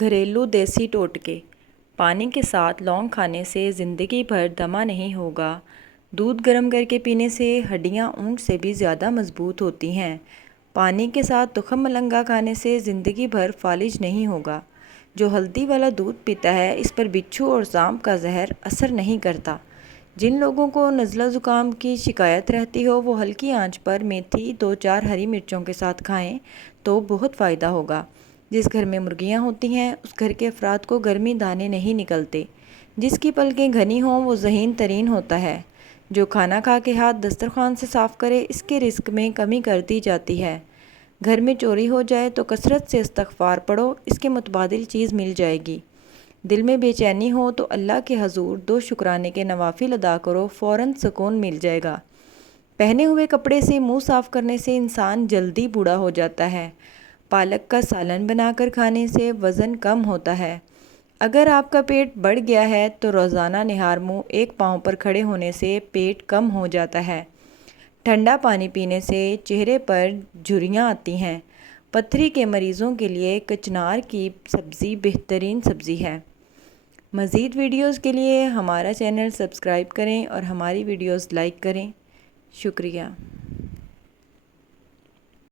گھریلو دیسی ٹوٹکے۔ پانی کے ساتھ لونگ کھانے سے زندگی بھر دمہ نہیں ہوگا۔ دودھ گرم کر کے پینے سے ہڈیاں اونٹ سے بھی زیادہ مضبوط ہوتی ہیں۔ پانی کے ساتھ تخم ملنگا کھانے سے زندگی بھر فالج نہیں ہوگا۔ جو ہلدی والا دودھ پیتا ہے اس پر بچھو اور سانپ کا زہر اثر نہیں کرتا۔ جن لوگوں کو نزلہ زکام کی شکایت رہتی ہو وہ ہلکی آنچ پر میتھی 2-4 ہری مرچوں کے ساتھ کھائیں تو بہت فائدہ ہوگا۔ جس گھر میں مرغیاں ہوتی ہیں اس گھر کے افراد کو گرمی دانے نہیں نکلتے۔ جس کی پلکیں گھنی ہوں وہ ذہین ترین ہوتا ہے۔ جو کھانا کھا کے ہاتھ دسترخوان سے صاف کرے اس کے رزق میں کمی کر دی جاتی ہے۔ گھر میں چوری ہو جائے تو کثرت سے استغفار پڑھو، اس کے متبادل چیز مل جائے گی۔ دل میں بے چینی ہو تو اللہ کے حضور 2 شکرانے کے نوافل ادا کرو، فوراً سکون مل جائے گا۔ پہنے ہوئے کپڑے سے منہ صاف کرنے سے انسان جلدی بوڑھا ہو جاتا ہے۔ پالک کا سالن بنا کر کھانے سے وزن کم ہوتا ہے۔ اگر آپ کا پیٹ بڑھ گیا ہے تو روزانہ نہار منہ 1 پاؤں پر کھڑے ہونے سے پیٹ کم ہو جاتا ہے۔ ٹھنڈا پانی پینے سے چہرے پر جھریاں آتی ہیں۔ پتھری کے مریضوں کے لیے کچنار کی سبزی بہترین سبزی ہے۔ مزید ویڈیوز کے لیے ہمارا چینل سبسکرائب کریں اور ہماری ویڈیوز لائک کریں۔ شکریہ۔